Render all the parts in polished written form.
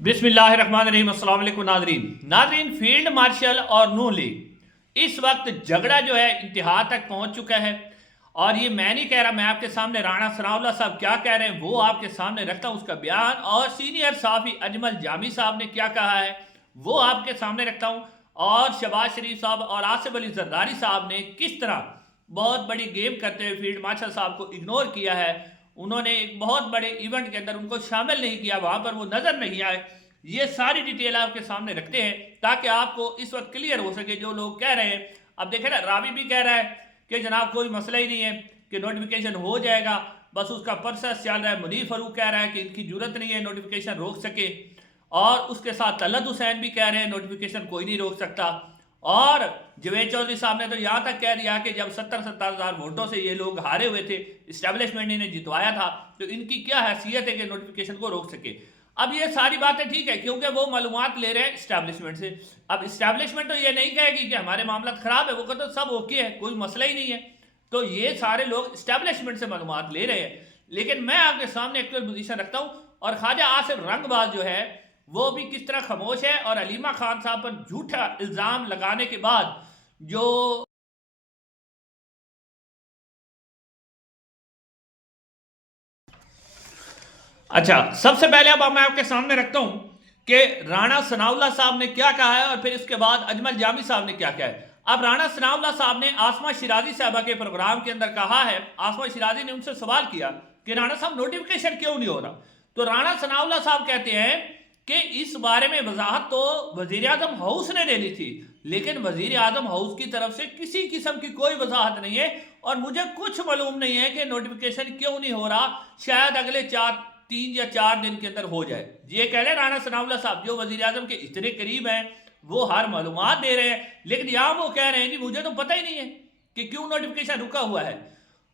बिस्मिल्लाहिर्रहमानिर्रहीम। अस्सलाम वालेकुम नाजरीन, फील्ड मार्शल और नून लीग इस वक्त झगड़ा जो है इंतहा तक पहुंच चुका है। और ये मैं नहीं कह रहा, मैं आपके सामने राणा सनाउल्लाह साहब क्या कह रहे हैं वो आपके सामने रखता हूं उसका बयान, और सीनियर साफी अजमल जामी साहब ने क्या कहा है वो आपके सामने रखता हूं, और शहबाज शरीफ साहब और आसिफ अली जरदारी साहब ने किस तरह बहुत बड़ी गेम करते हुए फील्ड मार्शल साहब को इग्नोर किया है। उन्होंने एक बहुत बड़े इवेंट के अंदर उनको शामिल नहीं किया, वहां पर वो नजर नहीं आए। ये सारी डिटेल आपके सामने रखते हैं ताकि आपको इस वक्त क्लियर हो सके जो लोग कह रहे हैं। अब देखें ना, रावी भी कह रहा है कि जनाब कोई मसला ही नहीं है कि नोटिफिकेशन हो जाएगा, बस उसका प्रोसेस चल रहा है। मुनीफ फारूक कह रहा है कि इनकी जरूरत नहीं है नोटिफिकेशन रोक सके, और उसके साथ तलत हुसैन भी कह रहे हैं नोटिफिकेशन कोई नहीं रोक सकता। और जवेद चौधरी साहब ने तो यहाँ तक कह दिया कि जब 70-70 हज़ार वोटों से ये लोग हारे हुए थे, इस्टेब्लिशमेंट इन्हें जितवाया था, तो इनकी क्या हैसियत है कि नोटिफिकेशन को रोक सके। अब ये सारी बातें ठीक है क्योंकि वो मालूमात ले रहे हैं इस्टेब्लिशमेंट से। अब इस्टेब्लिशमेंट तो ये नहीं कहेगी कि हमारे मामला खराब है, वो कहते सब ओके है, कोई मसला ही नहीं है। तो ये सारे लोग इस्टेब्लिशमेंट से मालूमात ले रहे हैं, लेकिन मैं आपके सामने एक्चुअल पोजीशन रखता हूँ। और ख्वाजा आसिफ रंगबाज जो है वो भी किस तरह खामोश है, और अलीमा खान साहब पर झूठा इल्जाम लगाने के बाद जो अच्छा, सबसे पहले अब मैं आपके सामने रखता हूं कि राणा सनाउल्लाह साहब ने क्या कहा है, और फिर इसके बाद अजमल जामी साहब ने क्या कहा है। अब राणा सनाउल्लाह साहब ने आसमा शिराजी साहबा के प्रोग्राम के अंदर कहा है, आसमा शिराजी ने उनसे सवाल किया कि राणा साहब नोटिफिकेशन क्यों नहीं हो रहा। तो राणा सनाउल्लाह साहब कहते हैं कि इस बारे में वजाहत तो वजीर आजम हाउस ने देनी थी, लेकिन वजीर आजम हाउस की तरफ से किसी किस्म की कोई वजाहत नहीं है, और मुझे कुछ मालूम नहीं है कि नोटिफिकेशन क्यों नहीं हो रहा। शायद अगले 3 या 4 दिन के अंदर हो जाए। ये कह रहे राणा सनाउल्लाह साहब जो वजीर आजम के इतने करीब हैं, वो हर मालूमात दे रहे हैं, लेकिन यहाँ वो कह रहे हैं कि मुझे तो पता ही नहीं है कि क्यों नोटिफिकेशन रुका हुआ है।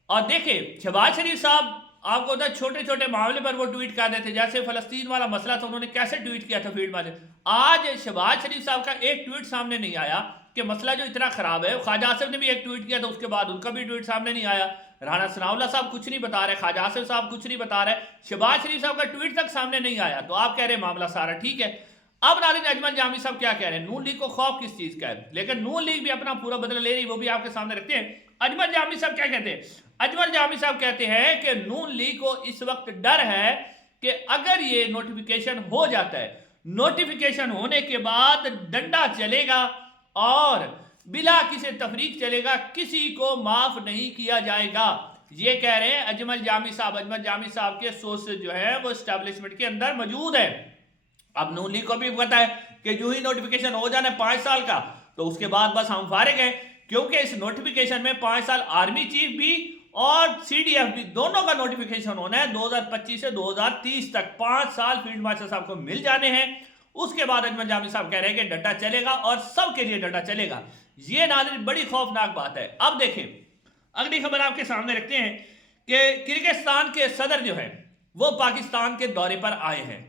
और देखे शहबाज शरीफ साहब आपको उधर छोटे छोटे मामले पर वो ट्वीट कर देते, जैसे फलस्तीन वाला मसला था, उन्होंने कैसे ट्वीट किया था फील्ड मार्शल। आज शहबाज शरीफ साहब का एक ट्वीट सामने नहीं आया कि मसला जो इतना खराब है। ख्वाजा आसिफ ने भी एक ट्वीट किया था, उसके बाद उनका भी ट्वीट सामने नहीं आया। राणा सनाउल्लाह साहब कुछ नहीं बता रहे, ख्वाजा आसिफ साहब कुछ नहीं बता रहे, शहबाज शरीफ साहब का ट्वीट तक सामने नहीं आया, तो आप कह रहे हैं मामला सारा ठीक है। अब नाज़रीन अजमल जामी साहब क्या कह रहे हैं, नून लीग को खौफ किस चीज का है, लेकिन नून लीग भी अपना पूरा बदला ले रही, वो भी आपके सामने रखते हैं। अजमल जामी साहब क्या कहते हैं, अजमल जामी साहब कहते हैं कि नून लीग को इस वक्त डर है कि अगर ये नोटिफिकेशन हो जाता है, नोटिफिकेशन होने के बाद डंडा चलेगा और बिला किसी तफरीक चलेगा, किसी को माफ नहीं किया जाएगा। ये कह रहे हैं अजमल जामी साहब। अजमल जामी साहब के सोर्सेज जो है वो एस्टेब्लिशमेंट के अंदर मौजूद है। अब नून लीग को भी पता है कि जो ही नोटिफिकेशन हो जाना है 5 साल का, तो उसके बाद बस हम फारिग हैं, क्योंकि इस नोटिफिकेशन में 5 साल आर्मी चीफ भी और सीडीएफ भी दोनों का नोटिफिकेशन होना है 2025 से 2030 तक। 5 साल फील्ड मार्शल साहब को मिल जाने हैं। उसके बाद अजमल जामी साहब कह रहे हैं कि डंडा चलेगा और सबके लिए डंडा चलेगा। ये नाज़रीन बड़ी खौफनाक बात है। अब देखें, अगली खबर आपके सामने रखते हैं कि किर्गिस्तान के सदर जो है वो पाकिस्तान के दौरे पर आए हैं।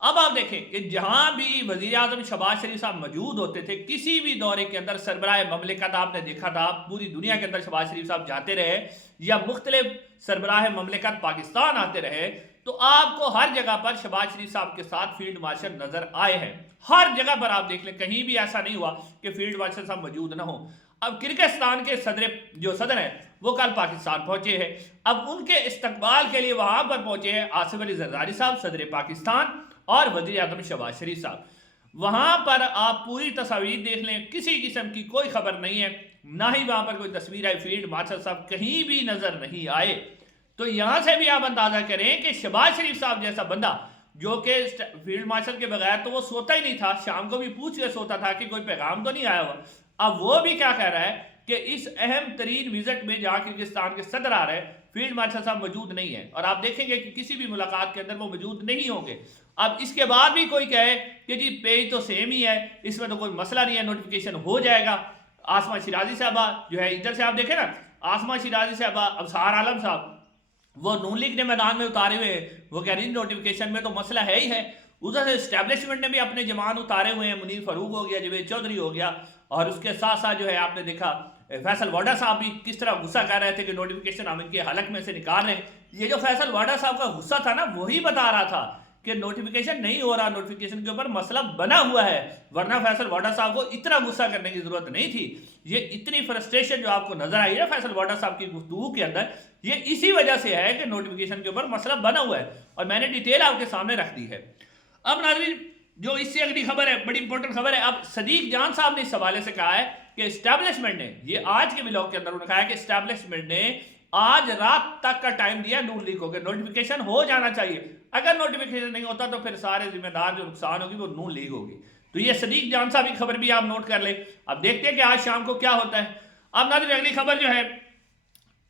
अब आप देखें कि जहां भी वजीर आजम शहबाज शरीफ साहब मौजूद होते थे, किसी भी दौरे के अंदर सरबराह ममलिकत आपने देखा था, पूरी दुनिया के अंदर शहबाज शरीफ साहब जाते रहे या मुख्तलिफ सरबराह ममलिकत पाकिस्तान आते रहे, तो आपको हर जगह पर शहबाज शरीफ साहब के साथ फील्ड मार्शल नजर आए हैं। हर जगह पर आप देख लें, कहीं भी ऐसा नहीं हुआ कि फील्ड मार्शल साहब मौजूद ना हो। अब किर्गिस्तान के सदर हैं वो कल पाकिस्तान पहुंचे हैं। अब उनके इस्तकबाल के लिए वहां पर पहुंचे हैं आसिफ अली जरदारी साहब सदर पाकिस्तान और वज़ीर आज़म शहबाज शरीफ साहब। वहां पर आप पूरी तस्वीर देख लें, किसी किस्म की कोई खबर नहीं है, ना ही वहां पर कोई तस्वीर आई, फील्ड मार्शल साहब कहीं भी नजर नहीं आए। तो यहां से भी आप अंदाजा करें कि शहबाज शरीफ साहब जैसा बंदा जो कि फील्ड मार्शल के बगैर तो वो सोता ही नहीं था, शाम को भी पूछ के सोता था कि कोई पैगाम तो नहीं आया हुआ, अब वो भी क्या कह रहा है कि इस अहम तरीन विजिट में जहां किर्गिस्तान के सदर आ रहे हैं, फील्ड मार्शल साहब मौजूद नहीं है, और आप देखेंगे कि किसी भी मुलाकात के अंदर वो मौजूद नहीं होंगे। अब इसके बाद भी कोई कहे कि जी पेज तो सेम ही है, इसमें तो कोई मसला नहीं है, नोटिफिकेशन हो जाएगा। आसमा शिराजी साहबा जो है, इधर से आप देखें ना, आसमा शिराजी साहबा, अबसार आलम साहब, वो नून लीग ने मैदान में उतारे हुए, वो कह रही नोटिफिकेशन में तो मसला है ही है। उधर से एस्टेब्लिशमेंट ने भी अपने जवान उतारे हुए हैं, मुनीफ फारूक हो गया, जवेद चौधरी हो गया, और उसके साथ साथ जो है आपने देखा फैसल वाडा साहब भी किस तरह गुस्सा कर रहे थे कि नोटिफिकेशन हम इनके हलक में से निकाल रहे हैं। ये जो फैसल वाडा साहब का गुस्सा था ना, वही बता रहा था کہ نوٹیفیکیشن نہیں ہو رہا, نوٹیفیکیشن کے اوپر مسئلہ بنا ہوا ہے, ورنہ فیصل واڈا صاحب کو اتنا غصہ کرنے کی ضرورت نہیں تھی. یہ اتنی فرسٹریشن جو آپ کو نظر آئی ہے فیصل واڈا صاحب کی گفتگو کے اندر, یہ اسی وجہ سے ہے کہ نوٹیفیکیشن کے اوپر مسئلہ بنا ہوا ہے, اور میں نے ڈیٹیل آپ کے سامنے رکھ دی ہے. اب ناظرین جو اس سے اگلی خبر ہے, بڑی امپورٹنٹ خبر ہے. اب صدیق جان صاحب نے اس حوالے سے کہا ہے کہ اسٹیبلشمنٹ نے, یہ آج کے ولاگ کے اندر انہوں نے کہا ہے کہ اسٹیبلشمنٹ نے آج رات تک کا ٹائم دیا نون لیگ کو کہ نوٹیفیکیشن ہو جانا چاہیے, اگر نوٹیفیکیشن نہیں ہوتا تو پھر سارے ذمہ دار جو نقصان ہوگی وہ نون لیگ ہوگی. تو یہ صدیق جان صاحب کی خبر بھی آپ نوٹ کر لیں. اب دیکھتے ہیں کہ آج شام کو کیا ہوتا ہے. اب ناظرین اگلی خبر جو ہے,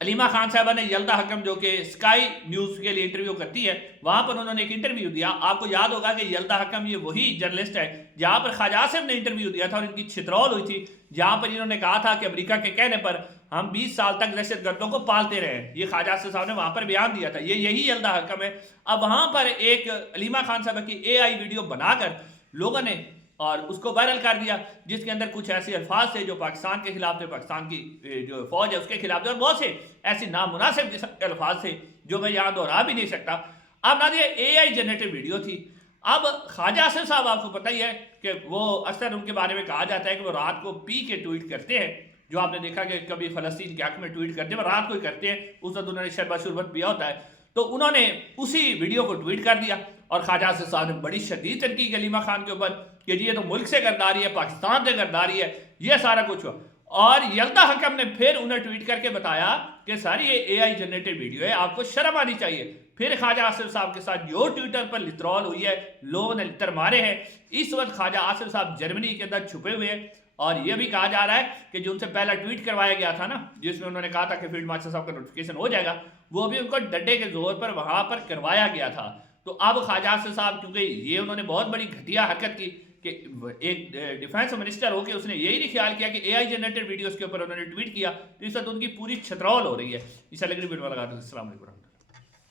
علیمہ خان صاحبہ نے یلدا حکم جو کہ اسکائی نیوز کے لیے انٹرویو کرتی ہے, وہاں پر انہوں نے ایک انٹرویو دیا. آپ کو یاد ہوگا کہ یلدا حکم یہ وہی جرنلسٹ ہے جہاں پر خواجہ آصف نے انٹرویو دیا تھا اور ان کی چھترول ہوئی تھی, جہاں پر انہوں نے کہا تھا کہ امریکہ کے کہنے پر ہم 20 سال تک دہشت گردوں کو پالتے رہے ہیں. یہ خواجہ آصف صاحب نے وہاں پر بیان دیا تھا, یہ یہی یلدا حکم ہے. اب وہاں پر ایک علیمہ خان صاحبہ کی اے آئی ویڈیو بنا کر لوگوں نے اور اس کو وائرل کر دیا, جس کے اندر کچھ ایسے الفاظ تھے جو پاکستان کے خلاف تھے, پاکستان کی جو فوج ہے اس کے خلاف تھے, اور بہت سے ایسی نامناسب قسم کے الفاظ تھے جو میں یہاں دہرا بھی نہیں سکتا. اب نہ یہ اے آئی جنریٹڈ ویڈیو تھی. اب خواجہ آصف صاحب آپ کو پتہ ہی ہے کہ وہ اکثر ان کے بارے میں کہا جاتا ہے کہ وہ رات کو پی کے ٹویٹ کرتے ہیں, جو آپ نے دیکھا کہ کبھی فلسطین کے حق میں ٹویٹ کرتے ہیں, وہ رات کو ہی کرتے ہیں, اس وقت انہوں نے شربت شربت پیا ہوتا ہے. تو انہوں نے اسی ویڈیو کو ٹویٹ کر دیا, اور خواجہ آصف صاحب نے بڑی شدید تنقید کی علیمہ خان کے اوپر کہ یہ تو ملک سے غداری ہے, پاکستان سے غداری ہے, یہ سارا کچھ ہوا. اور یلدا حکم نے پھر انہیں ٹویٹ کر کے بتایا کہ سر یہ اے آئی جنریٹڈ ویڈیو ہے, آپ کو شرم آنی چاہیے. پھر خواجہ آصف صاحب کے ساتھ جو ٹویٹر پر لترول ہوئی ہے, لوگوں نے لتر مارے ہیں. اس وقت خواجہ آصف صاحب جرمنی کے اندر چھپے ہوئے ہیں, اور یہ بھی کہا جا رہا ہے کہ جو ان سے پہلا ٹویٹ کروایا گیا تھا نا, جس میں انہوں نے کہا تھا کہ فیلڈ مارشل صاحب کا نوٹیفیکیشن ہو جائے گا, وہ بھی ان کو ڈنڈے کے زور پر وہاں پر کروایا گیا تھا. تو اب خواجہ آصف صاحب کیونکہ یہ انہوں نے بہت بڑی گھٹیا حرکت کی کہ ایک ڈیفینس منسٹر ہو کے اس نے یہی نہیں خیال کیا کہ اے آئی جنریٹڈ ویڈیوز کے اوپر انہوں نے ٹویٹ کیا, تو اس وقت ان کی پوری چھترول ہو رہی ہے. اس سے لگی ویڈیو لگا دو. السلام علیکم.